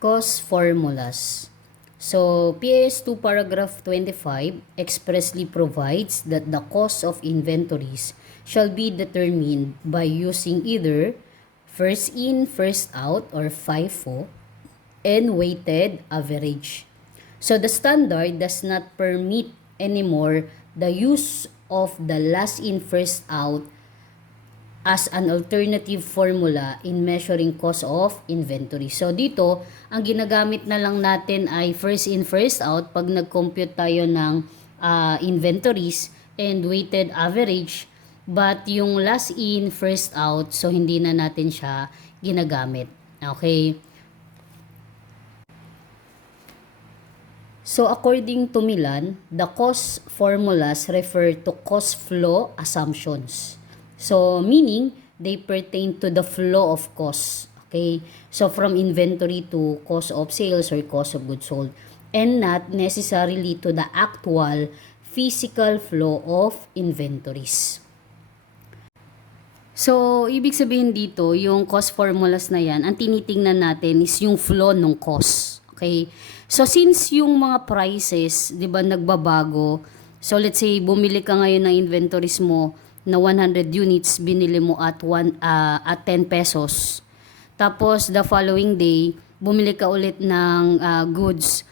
Cost formulas. So, PAS2 paragraph 25 expressly provides that the cost of inventories shall be determined by using either first in, first out or FIFO and weighted average. So, the standard does not permit anymore the use of the last in, first out as an alternative formula in measuring cost of inventory. So dito, ang ginagamit na lang natin ay first in, first out pag nag-compute tayo ng inventories and weighted average. But yung last in, first out, so hindi na natin siya ginagamit. Okay? So according to Milan, the cost formulas refer to cost flow assumptions. So, meaning, they pertain to the flow of costs. Okay? So, from inventory to cost of sales or cost of goods sold. And not necessarily to the actual physical flow of inventories. So, ibig sabihin dito, yung cost formulas na yan, ang tinitingnan natin is yung flow ng cost. Okay? So, since yung mga prices, di ba, nagbabago. So, let's say, bumili ka ngayon ng inventories mo na 100 units, binili mo at 10 pesos. Tapos, the following day, bumili ka ulit ng goods.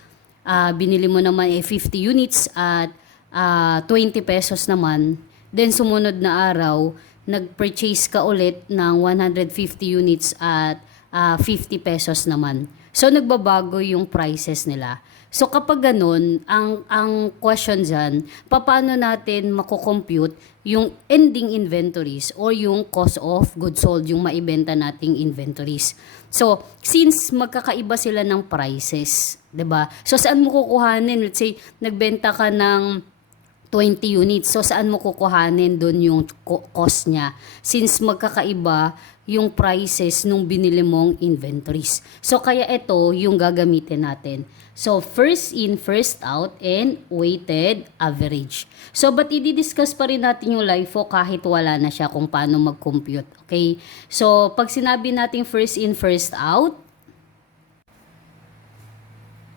Binili mo naman 50 units at 20 pesos naman. Then, sumunod na araw, nag-purchase ka ulit ng 150 units at 50 pesos naman. So, nagbabago yung prices nila. So, kapag ganun, ang question dyan, paano natin makukompute yung ending inventories or yung cost of goods sold, yung maibenta nating inventories. So, since magkakaiba sila ng prices, 'di ba? So, saan mo kukuhanin? Let's say, nagbenta ka ng 20 units. So, saan mo kukuhanin doon yung cost niya? Since magkakaiba yung prices nung binili mong inventories. So, kaya ito yung gagamitin natin. So, first in, first out, and weighted average. So, but i-discuss pa rin natin yung LIFO kahit wala na siya kung paano mag-compute. Okay? So, pag sinabi natin first in, first out,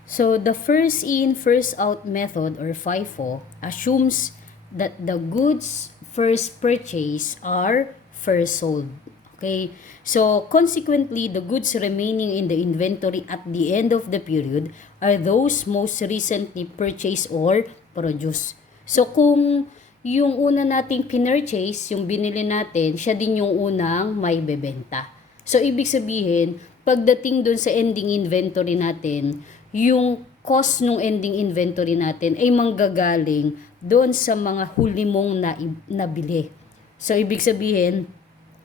so, the first in, first out method or FIFO assumes that the goods first purchased are first sold. Okay? So, consequently, the goods remaining in the inventory at the end of the period are those most recently purchased or produced. So, kung yung una nating pinurchase, yung binili natin, siya din yung unang may bebenta. So, ibig sabihin, pagdating dun sa ending inventory natin, yung cost ng ending inventory natin ay manggagaling doon sa mga huli mong nabili. So, ibig sabihin,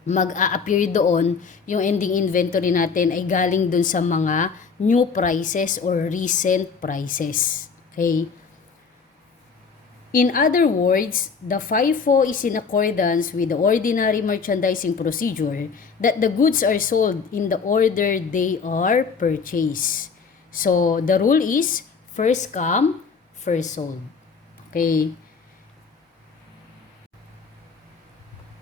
mag-a-appear doon yung ending inventory natin ay galing doon sa mga new prices or recent prices. Okay? In other words, the FIFO is in accordance with the ordinary merchandising procedure that the goods are sold in the order they are purchased. So, the rule is first come, first sold. Okay?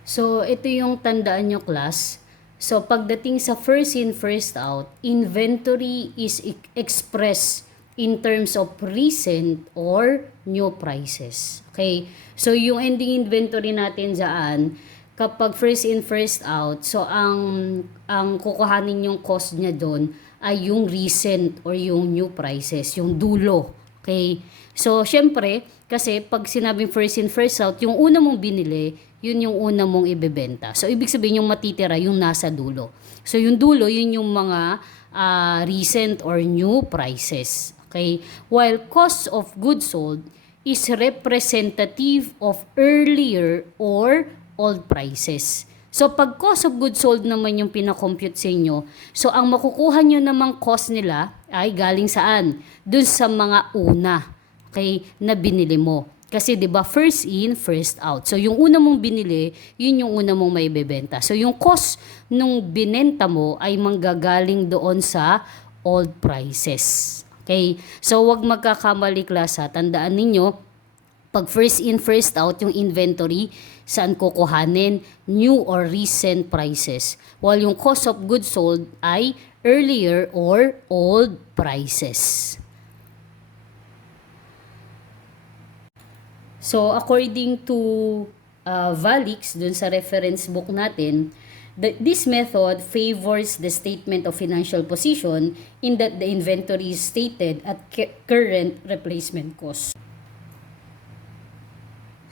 So, ito yung tandaan nyo, class. So, pagdating sa first in, first out, inventory is expressed in terms of recent or new prices. Okay? So, yung ending inventory natin dyan, kapag first in, first out, so ang kukuhanin yung cost niya doon ay yung recent or yung new prices, yung dulo. Okay? So, syempre, kasi pag sinabing first in, first out, yung una mong binili, yun yung una mong ibebenta. So, ibig sabihin yung matitira, yung nasa dulo. So, yung dulo, yun yung mga recent or new prices. Okay? While cost of goods sold is representative of earlier or old prices. So, pag cost of goods sold naman yung pinakompute sa inyo, so, ang makukuha nyo namang cost nila ay galing saan? Dun sa mga una, okay, na binili mo. Kasi 'di ba first in, first out. So yung una mong binili, yun yung una mong maibebenta. So yung cost nung binenta mo ay manggagaling doon sa old prices. Okay? So wag magkakamali, class, ha. Tandaan ninyo, pag first in, first out yung inventory, saan kukuhanin? New or recent prices. While yung cost of goods sold ay earlier or old prices. So, according to Valix, dun sa reference book natin, this method favors the statement of financial position in that the inventory is stated at current replacement cost.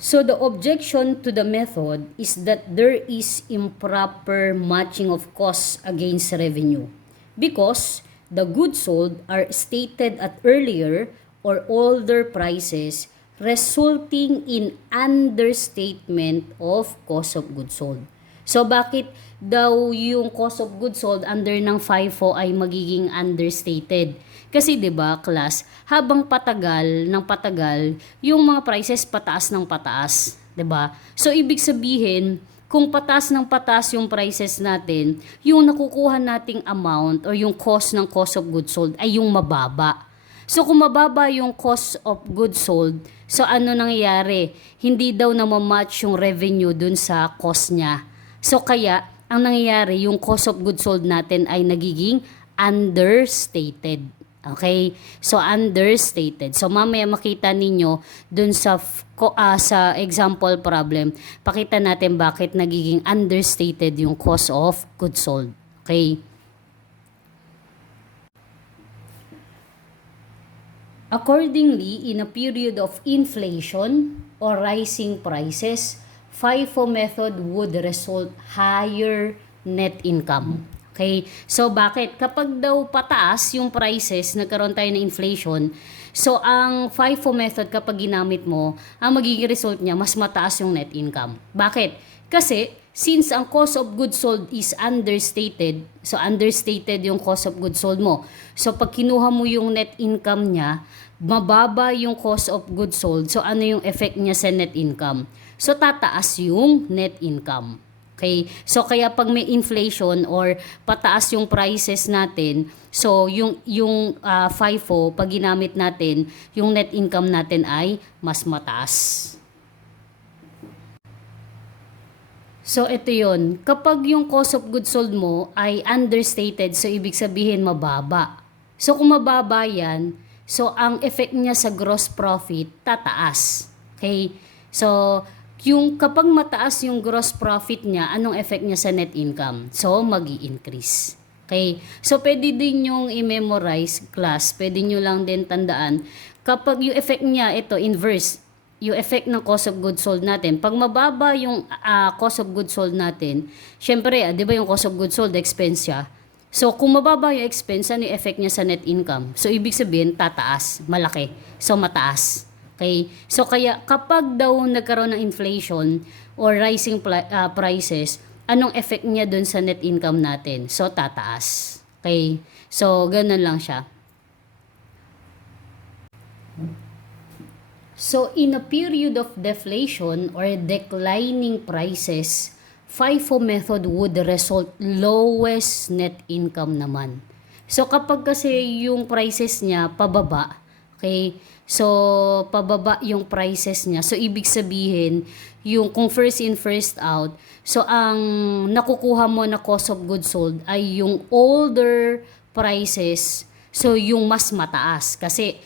So, the objection to the method is that there is improper matching of costs against revenue because the goods sold are stated at earlier or older prices, resulting in understatement of cost of goods sold. So, bakit daw yung cost of goods sold under ng FIFO ay magiging understated? Kasi 'di ba, class, habang patagal ng patagal, yung mga prices pataas ng pataas, 'di ba? So, ibig sabihin, kung pataas ng pataas yung prices natin, yung nakukuha nating amount or yung cost ng cost of goods sold ay yung mababa. So, kung mababa yung cost of goods sold, so ano nangyayari? Hindi daw na ma-match yung revenue dun sa cost niya. So, kaya, ang nangyayari, yung cost of goods sold natin ay nagiging understated. Okay? So, understated. So, mamaya makita ninyo dun sa example problem, pakita natin bakit nagiging understated yung cost of goods sold. Okay? Accordingly, in a period of inflation or rising prices, FIFO method would result higher net income. Okay? So, bakit? Kapag daw pataas yung prices, nagkaroon tayo ng inflation, so ang FIFO method kapag ginamit mo, ang magiging result niya, mas mataas yung net income. Bakit? Kasi, since ang cost of goods sold is understated, so understated yung cost of goods sold mo. So, pag kinuha mo yung net income niya, mababa yung cost of goods sold. So, ano yung effect niya sa net income? So, tataas yung net income. Okay? So, kaya pag may inflation or pataas yung prices natin, so, yung FIFO, pag ginamit natin, yung net income natin ay mas mataas. So, ito yun. Kapag yung cost of goods sold mo ay understated, so, ibig sabihin mababa. So, kung mababa yan, so, ang effect niya sa gross profit, tataas. Okay? So, yung kapag mataas yung gross profit niya, anong effect niya sa net income? So, mag-i-increase. Okay? So, pwede din yung i-memorize class. Pwede nyo lang din tandaan. Kapag yung effect niya, ito, inverse. Yung effect ng cost of goods sold natin. Pag mababa yung cost of goods sold natin, syempre, di ba yung cost of goods sold, expense siya. So, kung mababa yung expense, ano yung effect niya sa net income? So, ibig sabihin, tataas, malaki. So, mataas. Okay? So, kaya kapag daw nagkaroon ng inflation or rising prices, anong effect niya dun sa net income natin? So, tataas. Okay? So, ganun lang siya. So, in a period of deflation or declining prices, FIFO method would result lowest net income naman. So, kapag kasi yung prices niya pababa, okay, so pababa yung prices niya, so ibig sabihin, yung kung first in, first out, so ang nakukuha mo na cost of goods sold ay yung older prices, so yung mas mataas, kasi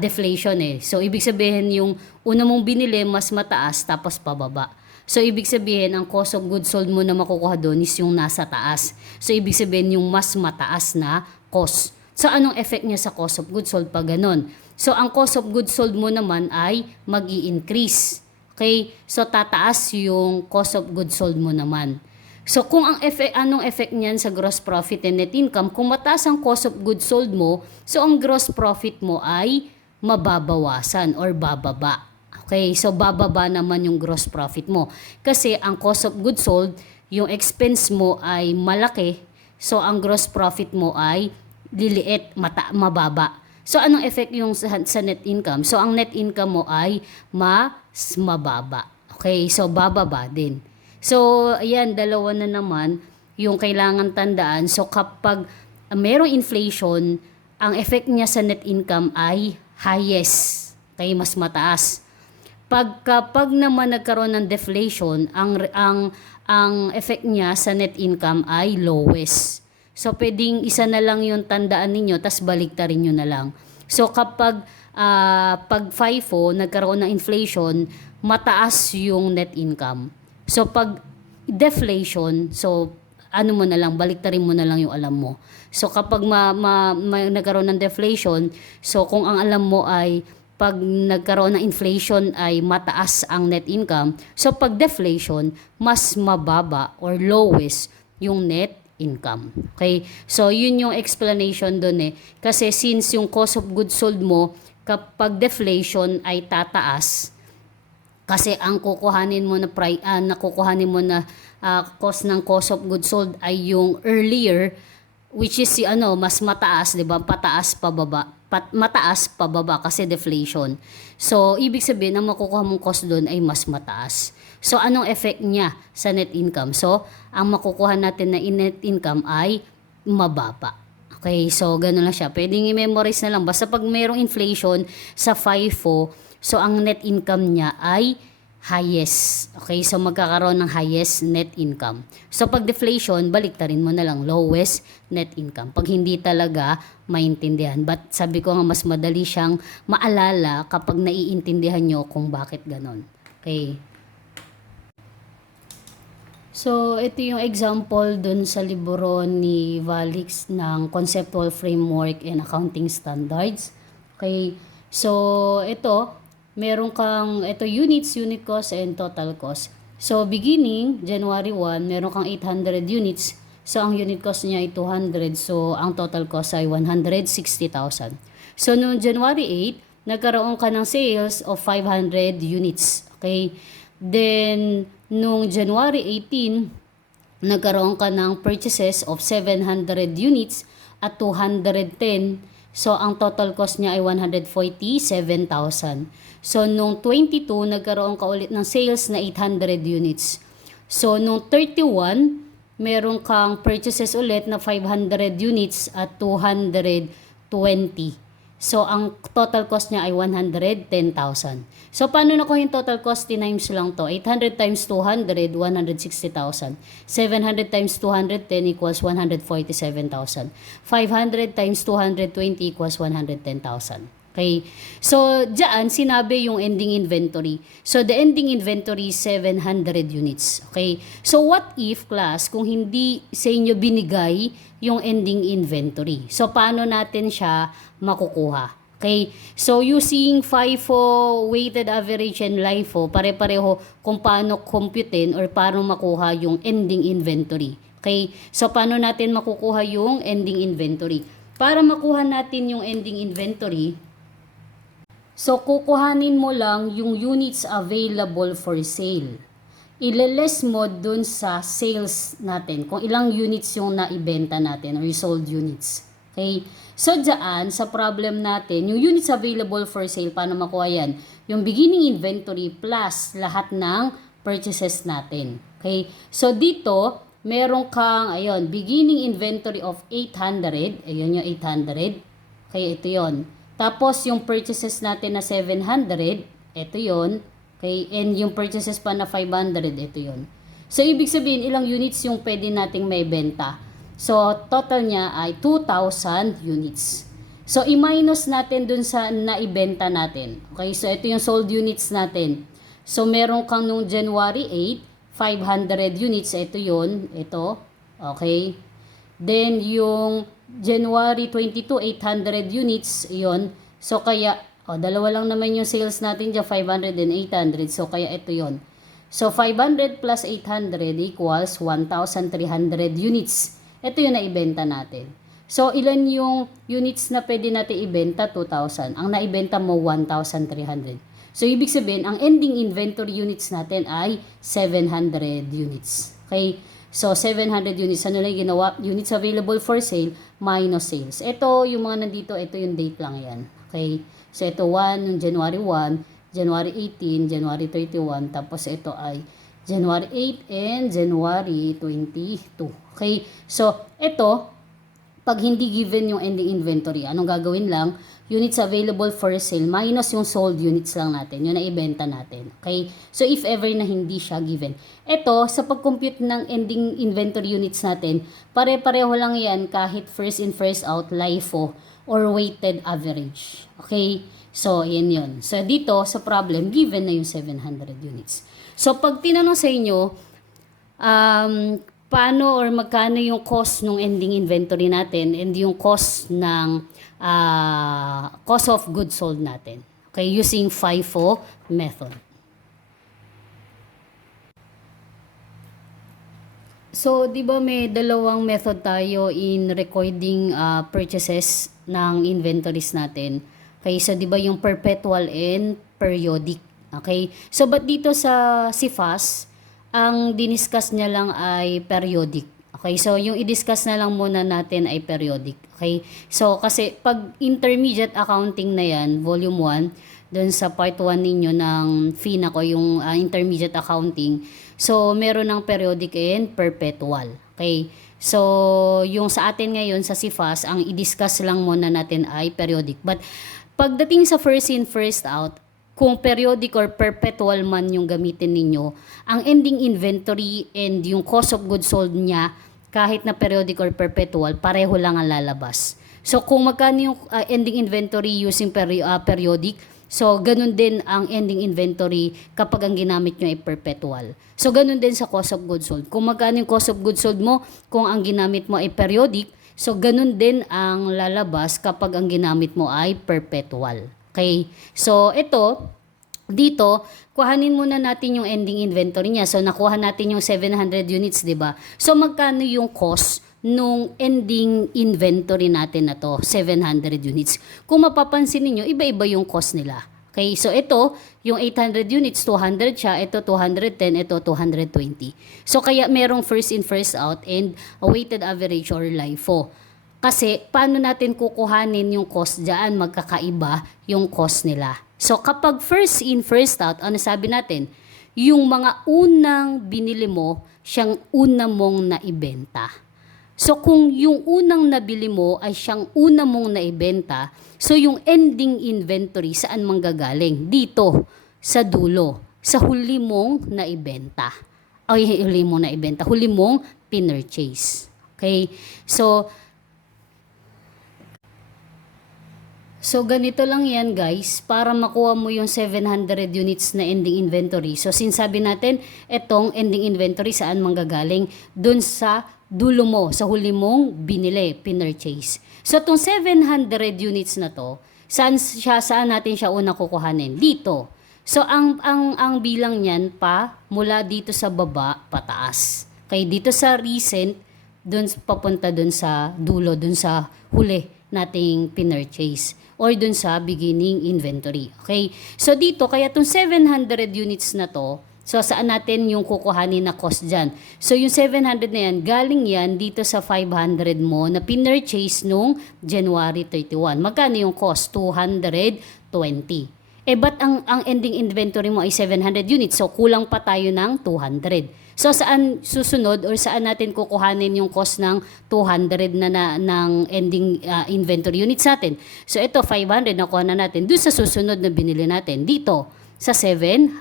deflation eh. So, ibig sabihin yung una mong binili, mas mataas, tapos pababa. So, ibig sabihin, ang cost of goods sold mo na makukuha doon is yung nasa taas. So, ibig sabihin yung mas mataas na cost. So, anong effect niya sa cost of goods sold pag ganun? So, ang cost of goods sold mo naman ay mag-i-increase. Okay? So, tataas yung cost of goods sold mo naman. So, kung anong effect niyan sa gross profit and net income, kung mataas ang cost of goods sold mo, so ang gross profit mo ay mababawasan or bababa. Okay? So, bababa naman yung gross profit mo. Kasi ang cost of goods sold, yung expense mo ay malaki, so ang gross profit mo ay liliit, mababa. So, anong effect yung sa net income? So, ang net income mo ay mas mababa. Okay? So, bababa din. So, ayan, dalawa na naman yung kailangan tandaan. So, kapag merong inflation, ang effect niya sa net income ay highest. Okay, mas mataas. Kapag naman nagkaroon ng deflation, ang effect niya sa net income ay lowest. So pwedeng isa na lang yung tandaan ninyo, tas baliktarin nyo na lang. So kapag pag FIFO nagkaroon ng inflation, mataas yung net income. So pag deflation, so ano mo na lang, baliktarin mo na lang yung alam mo. So kapag nagkaroon ng deflation, so kung ang alam mo ay pag nagkaroon ng inflation ay mataas ang net income, so pag deflation, mas mababa or lowest yung net income. Okay? So yun yung explanation dun eh. Kasi since yung cost of goods sold mo, kapag deflation ay tataas, kasi ang kukuhanin mo na cost ng cost of goods sold ay yung earlier, which is mas mataas, 'di ba? Mataas pababa kasi deflation. So ibig sabihin ang makukuha mong cost doon ay mas mataas. So anong effect niya sa net income? So ang makukuha natin na net income ay mababa. Okay, so gano'n lang siya. Pwedeng i-memorize na lang. Basta pag mayroong inflation sa FIFO, so ang net income niya ay highest. Okay, so magkakaroon ng highest net income. So pag deflation, baliktarin mo na lang, lowest net income. Pag hindi talaga maintindihan. But sabi ko nga mas madali siyang maalala kapag naiintindihan nyo kung bakit ganon. Okay. So ito yung example dun sa libro ni Valix ng Conceptual Framework and Accounting Standards. Okay. So ito, meron kang, ito units, unit cost, and total cost. So, beginning, January 1, meron kang 800 units. So, ang unit cost niya ay 200. So, ang total cost ay 160,000. So, noong January 8, nagkaroon ka ng sales of 500 units. Okay? Then, noong January 18, nagkaroon ka ng purchases of 700 units at 210. So, ang total cost niya ay 147,000. So, nung 22, nagkaroon ka ulit ng sales na 800 units. So, nung 31, meron kang purchases ulit na 500 units at 220. So, ang total cost niya ay 110,000. So, paano nakuha yung total cost? Times lang to. 800 times 200, 160,000. 700 times 210 equals 147,000. 500 times 220 equals 110,000. Okay. So, dyan, sinabi yung ending inventory. So, the ending inventory is 700 units. Okay. So, what if, class, kung hindi sa inyo binigay yung ending inventory? So, paano natin siya makukuha? Okay. So, using FIFO, weighted average, and LIFO, pare-pareho kung paano computein or paano makuha yung ending inventory. Okay. So, paano natin makukuha yung ending inventory? Para makuha natin yung ending inventory, so, kukuhanin mo lang yung units available for sale. Ile-less mo dun sa sales natin, kung ilang units yung naibenta natin or sold units. Okay? So, dyan, sa problem natin, yung units available for sale, paano makuha yan? Yung beginning inventory plus lahat ng purchases natin. Okay? So, dito, meron kang, ayun, beginning inventory of 800. Ayun yung 800. Okay, ito yon. Tapos, yung purchases natin na 700, ito yon. Okay, and yung purchases pa na 500, ito yon. So, ibig sabihin, ilang units yung pwede nating may benta. So, total niya ay 2,000 units. So, i-minus natin dun sa naibenta natin. Okay, so ito yung sold units natin. So, meron kang nung January 8, 500 units, ito yon, ito. Okay. Then, yung January 22, 800 units, yon. So, kaya, dalawa lang naman yung sales natin dyan, 500 and 800. So, kaya ito yon. So, 500 plus 800 equals 1,300 units. Ito yung naibenta natin. So, ilan yung units na pwede natin ibenta? 2,000. Ang naibenta mo, 1,300. So, ibig sabihin, ang ending inventory units natin ay 700 units. Okay? So, 700 units. Ano lang ginawa? Units available for sale minus sales. Ito, yung mga nandito, ito yung date lang yan. Okay? So, ito 1, yung January 1, January 18, January 31, tapos ito ay January 8 and January 22. Okay? So, ito, pag hindi given yung ending inventory, anong gagawin lang? Units available for sale minus yung sold units lang natin, yung naibenta natin. Okay? So, if ever na hindi siya given. Ito, sa pag-compute ng ending inventory units natin, pare-pareho lang yan kahit first in, first out, LIFO, or weighted average. Okay? So, yan yun. So, dito, sa problem, given na yung 700 units. So, pag tinanong sa inyo, paano or magkano yung cost ng ending inventory natin and yung cost ng cost of goods sold natin. Okay, using FIFO method. So, di ba may dalawang method tayo in recording purchases ng inventories natin. Okay, so di ba yung perpetual and periodic. Okay, so but dito sa CFAS, ang diniscuss niya lang ay periodic. Okay, so yung i-discuss na lang muna natin ay periodic. Okay, so kasi pag intermediate accounting na yan, volume 1, dun sa part 1 ninyo ng FINA ko, yung intermediate accounting, so meron ng periodic and perpetual. Okay, so yung sa atin ngayon sa CFAS, ang i-discuss lang muna natin ay periodic. But pagdating sa first in, first out, kung periodic or perpetual man yung gamitin ninyo, ang ending inventory and yung cost of goods sold niya, kahit na periodic or perpetual, pareho lang ang lalabas. So, kung magkano yung ending inventory using periodic, so, ganun din ang ending inventory kapag ang ginamit nyo ay perpetual. So, ganun din sa cost of goods sold. Kung magkano yung cost of goods sold mo, kung ang ginamit mo ay periodic, so, ganun din ang lalabas kapag ang ginamit mo ay perpetual. Okay? So, ito, dito, kuhanin muna natin yung ending inventory niya. So, nakuha natin yung 700 units, di ba? So, magkano yung cost nung ending inventory natin na to? 700 units. Kung mapapansin niyo, iba-iba yung cost nila. Okay? So, ito, yung 800 units, 200 siya. Ito, 210. Ito, 220. So, kaya merong first in, first out and a weighted average or LIFO. Kasi, paano natin kukuhanin yung cost dyan? Magkakaiba yung cost nila. So, kapag first in, first out, ano sabi natin? Yung mga unang binili mo, siyang una mong naibenta. So, kung yung unang nabili mo ay siyang una mong naibenta, so yung ending inventory, saan manggagaling? Dito, sa dulo, sa huli mong naibenta. Ay, huli mong naibenta, huli mong pinurchase. Okay? So, ganito lang yan guys, para makuha mo yung 700 units na ending inventory. So, sinsabi natin, etong ending inventory saan manggagaling? Dun sa dulo mo, sa huli mong binili, pinurchase. So, itong 700 units na to, saan natin siya una kukuhanin? Dito. So, ang bilang niyan mula dito sa baba, pataas. Okay, dito sa recent, dun papunta dun sa dulo, dun sa huli nating pinurchase or dun sa beginning inventory. Okay? So dito, kaya itong 700 units na to, so saan natin yung kukuhanin na cost dyan? So yung 700 na yan, galing yan dito sa 500 mo na pinurchase nung January 31. Magkano yung cost? 220. Ba't ang ending inventory mo ay 700 units? So kulang pa tayo ng 200. So, saan susunod or saan natin kukuhanin yung cost ng 200 ng ending inventory units natin? So, ito, 500 nakuha na natin. Doon sa susunod na binili natin, dito, sa 700.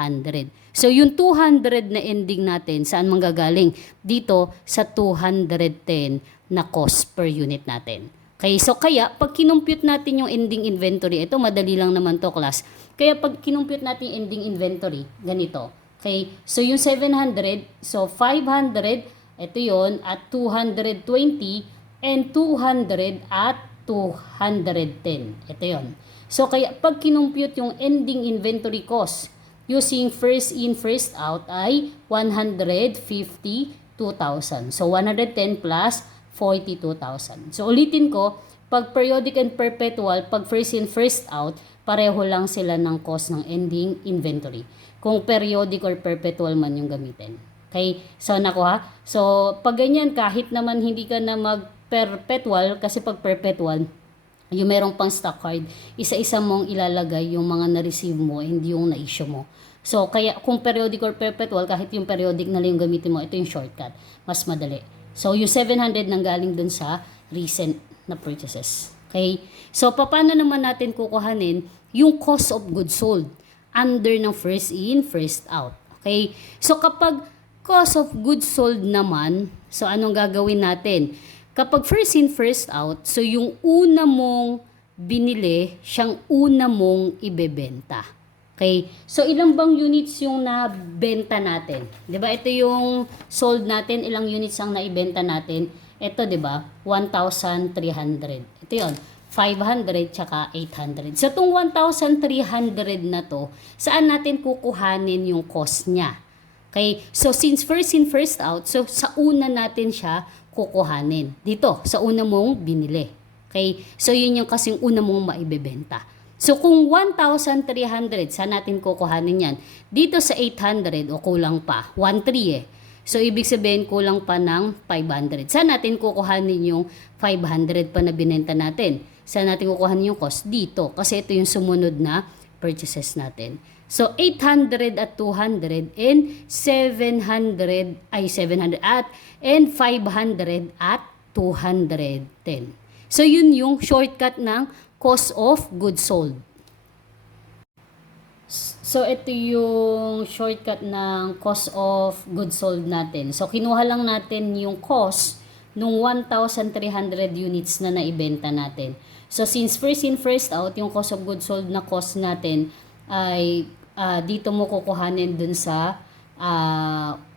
So, yung 200 na ending natin, saan manggagaling? Dito, sa 210 na cost per unit natin. Okay, so kaya, pag kinumpute natin yung ending inventory, ito, madali lang naman to class. Kaya, pag kinumpute natin yung ending inventory, ganito. Okay, so yung 700, so 500, ito yon at 220, and 200 at 210. Ito yon. So kaya pag kinumpute yung ending inventory cost, using first in, first out ay 152,000. So 110 plus 42,000. So ulitin ko, pag periodic and perpetual, pag first in, first out, pareho lang sila ng cost ng ending inventory. Kung periodic or perpetual man yung gamitin. Okay? So, nakuha? So, pag ganyan, kahit naman hindi ka na mag-perpetual, kasi pag perpetual, yung merong pang stock card, isa-isa mong ilalagay yung mga na-receive mo, hindi yung na-issue mo. So, kaya kung periodic or perpetual, kahit yung periodic na lang yung gamitin mo, ito yung shortcut. Mas madali. So, yung 700 nang galing dun sa recent. na purchases. Okay? So, paano naman natin kukuhanin yung cost of goods sold under ng first in, first out. Okay? So, kapag cost of goods sold naman, so anong gagawin natin? Kapag first in, first out, so yung una mong binili, siyang una mong ibebenta. Okay? So, ilang bang units yung nabenta natin? 'Di ba? Ito yung sold natin, ilang units ang naibenta natin? Ito, 'di ba? 1,300. Ito 'yon. 500 tsaka 800. So, itong 1,300 na to, saan natin kukuhanin yung cost niya? Okay? So, since first in, first out, so sa una natin siya kukuhanin. Dito, sa una mong binili. Okay? So, yun yung kasing una mong maibebenta. So, kung 1,300, saan natin kukuhanin yan? Dito sa 800, o kulang pa, 1,300 eh. So, ibig sabihin, kulang pa ng 500. Saan natin kukuhanin yung 500 pa na binenta natin? Saan natin kukuhanin yung cost? Dito. Kasi ito yung sumunod na purchases natin. So, 800 at 200 and 700 at and 500 at 210. So, yun yung shortcut ng cost of goods sold. So, ito yung shortcut ng cost of goods sold natin. So, kinuha lang natin yung cost nung 1,300 units na naibenta natin. So, since first in, first out, yung cost of goods sold na cost natin ay dito mo kukuhanin dun sa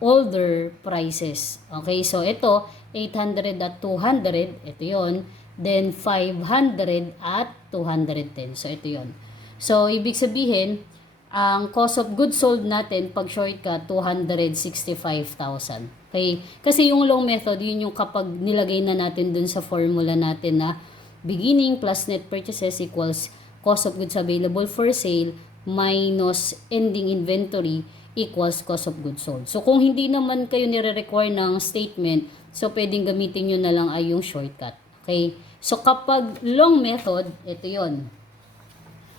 older prices. Okay, so ito, 800 at 200, ito yon. Then, 500 at 210. So, ito yon. So, ibig sabihin, ang cost of goods sold natin, pag shortcut, 265,000. Okay? Kasi yung long method, yun yung kapag nilagay na natin dun sa formula natin na beginning plus net purchases equals cost of goods available for sale minus ending inventory equals cost of goods sold. So, kung hindi naman kayo nire-require ng statement, so, pwedeng gamitin nyo na lang ay yung shortcut. Okay? So, kapag long method, ito yon.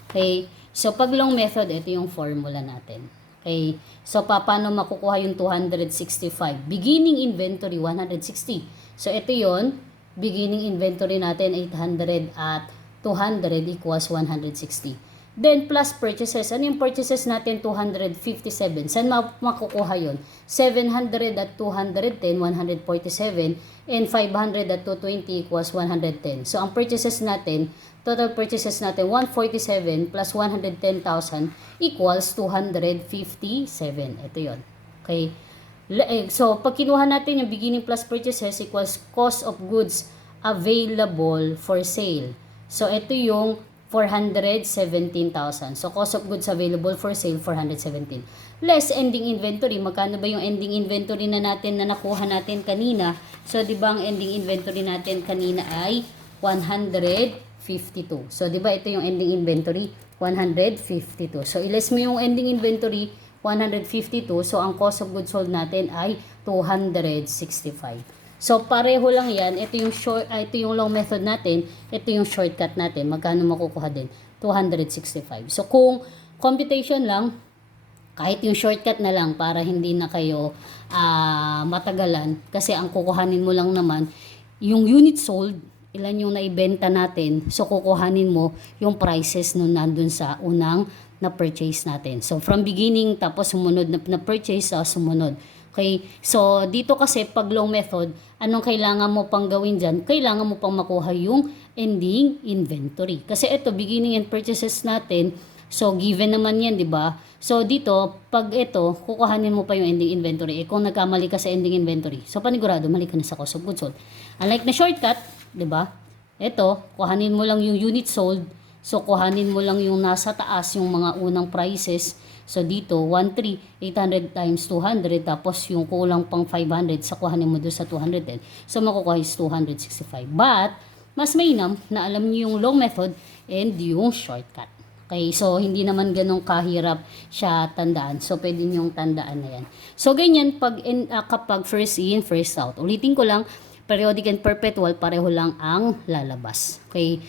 Okay? So, pag long method, ito yung formula natin. Okay? So, paano makukuha yung 265? Beginning inventory, 160. So, ito yon. Beginning inventory natin, 800 at 200 equals 160. Then, plus purchases. Ano yung purchases natin? 257. Saan makukuha yun? 700 at 210, 147. And 500 at 220 equals 110. So, ang purchases natin, total purchases natin, 147 plus 110,000 equals 257. Ito yon. Okay? So, pag kinuha natin yung beginning plus purchases equals cost of goods available for sale. So, ito yung 417,000. So, cost of goods available for sale, 417. Less ending inventory. Magkano ba yung ending inventory na natin na nakuha natin kanina? So, di ba ang ending inventory natin kanina ay 152. So, di ba ito yung ending inventory? 152. So, iless mo yung ending inventory, 152. So, ang cost of goods sold natin ay 265. So, pareho lang yan. Ito yung long method natin. Ito yung shortcut natin. Magkano makukuha din? 265. So, kung computation lang, kahit yung shortcut na lang para hindi na kayo matagalan. Kasi ang kukuhanin mo lang naman, yung unit sold, ilan yung naibenta natin. So, kukuhanin mo yung prices nung nandun sa unang na-purchase natin. So, from beginning, tapos sumunod na purchase, sumunod. Okay, so dito kasi pag long method, anong kailangan mo pang gawin dyan? Kailangan mo pang makuha yung ending inventory. Kasi ito, beginning and purchases natin, so given naman yan, di ba? So dito, pag ito, kukuhanin mo pa yung ending inventory. Eh kung nagkamali ka sa ending inventory, so panigurado, mali ka na sa cost of goods sold. Unlike na shortcut, di ba? Ito, kuhanin mo lang yung unit sold. So kuhanin mo lang yung nasa taas, yung mga unang prices. So, dito, 1,300, 800 times 200, tapos yung kulang pang 500, sa kuhanin mo doon sa 210. So, makukuha is 265. But, mas mainam na alam niyo yung long method and yung shortcut. Okay, so, hindi naman ganun kahirap siya tandaan. So, pwede niyong tandaan na yan. So, ganyan kapag first in, first out. Ulitin ko lang, periodic and perpetual, pareho lang ang lalabas. Okay?